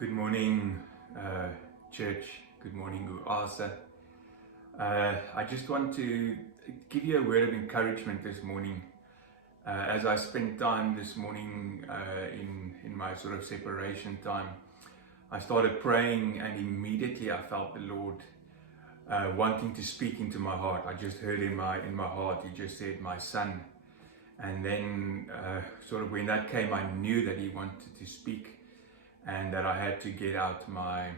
Good morning, church. Good morning, Uasa. I just want to give you a word of encouragement this morning. As I spent time this morning in my sort of separation time, I started praying, and immediately I felt the Lord wanting to speak into my heart. I just heard in my heart, He just said, "My son." And then sort of when that came, I knew that He wanted to speak, and that I had to get out my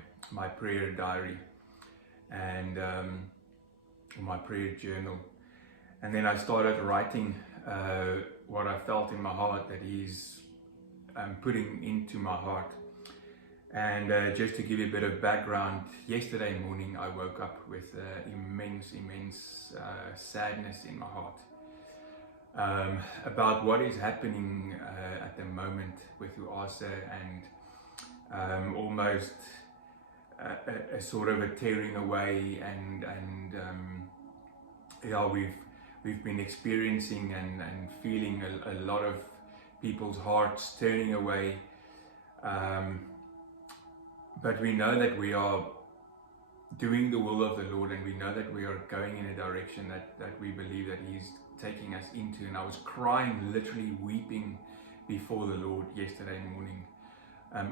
prayer diary and my prayer journal. And then I started writing what I felt in my heart that He's putting into my heart. And just to give you a bit of background, yesterday morning I woke up with immense sadness in my heart about what is happening at the moment with Uasa, and almost a sort of a tearing away, and we've been experiencing and feeling a lot of people's hearts turning away, but we know that we are doing the will of the Lord, and we know that we are going in a direction that we believe that He's taking us into. And I was crying, literally weeping before the Lord yesterday morning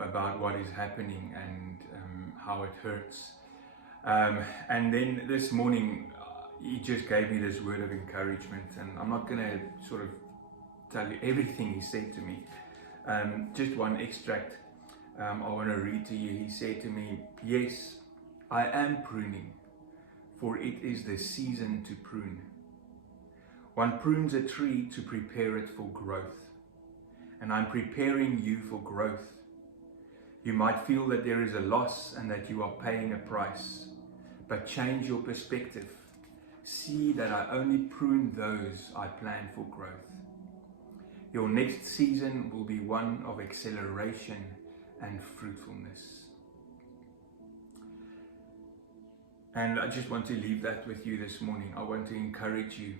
about what is happening and how it hurts. And then this morning, He just gave me this word of encouragement, and I'm not going to sort of tell you everything He said to me. Just one extract I want to read to you. He said to me, "Yes, I am pruning, for it is the season to prune. One prunes a tree to prepare it for growth, and I'm preparing you for growth. You might feel that there is a loss and that you are paying a price, but change your perspective. See that I only prune those I plan for growth. Your next season will be one of acceleration and fruitfulness." And I just want to leave that with you this morning. I want to encourage you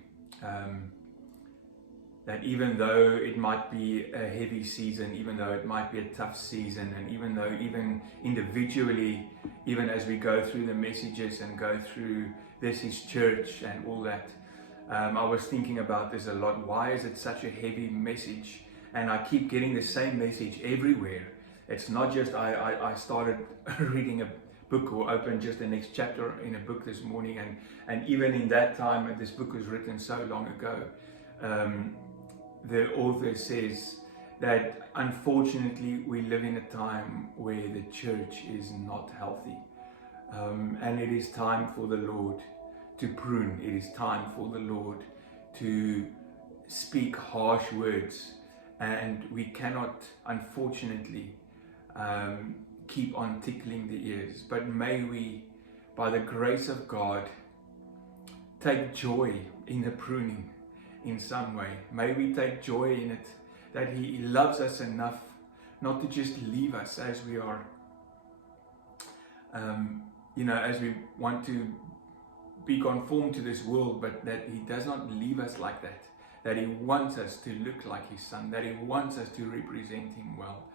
that even though it might be a heavy season, even though it might be a tough season, and even though even individually, even as we go through the messages and go through This Is Church and all that, I was thinking about this a lot. Why is it such a heavy message? And I keep getting the same message everywhere. It's not just I started reading a book or opened just the next chapter in a book this morning, and even in that time, this book was written so long ago, the author says that unfortunately we live in a time where the church is not healthy, and it is time for the Lord to prune. It is time for the Lord to speak harsh words, and we cannot, unfortunately, keep on tickling the ears. But may we, by the grace of God, take joy in the pruning in some way. May we take joy in it, that He loves us enough not to just leave us as we are, as we want to be conformed to this world, but that He does not leave us like that, that He wants us to look like His Son, that He wants us to represent Him well.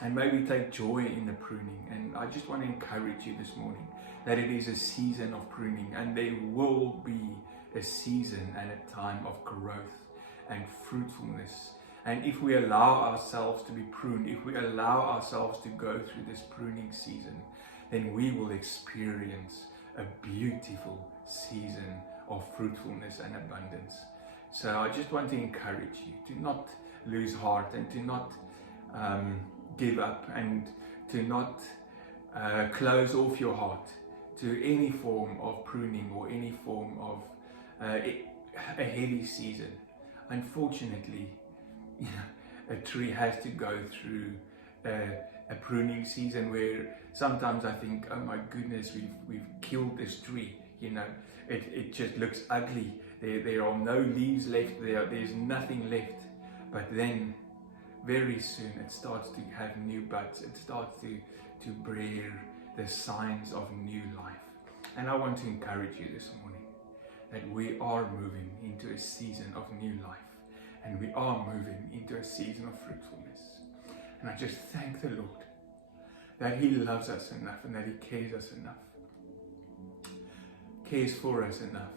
And may we take joy in the pruning. And I just want to encourage you this morning that it is a season of pruning, and there will be a season and a time of growth and fruitfulness. And if we allow ourselves to be pruned, if we allow ourselves to go through this pruning season, then we will experience a beautiful season of fruitfulness and abundance. So I just want to encourage you to not lose heart, and to not give up, and to not close off your heart to any form of pruning or any form of a heavy season. Unfortunately, a tree has to go through a pruning season where sometimes I think, oh my goodness, we've killed this tree. It just looks ugly. There are no leaves left. There's nothing left. But then very soon it starts to have new buds. It starts to bear the signs of new life. And I want to encourage you this morning that we are moving into a season of new life, and we are moving into a season of fruitfulness. And I just thank the Lord that He loves us enough and that He cares for us enough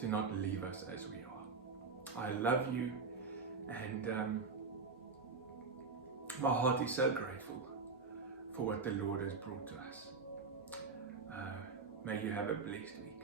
to not leave us as we are. I love you, and my heart is so grateful for what the Lord has brought to us. May you have a blessed week.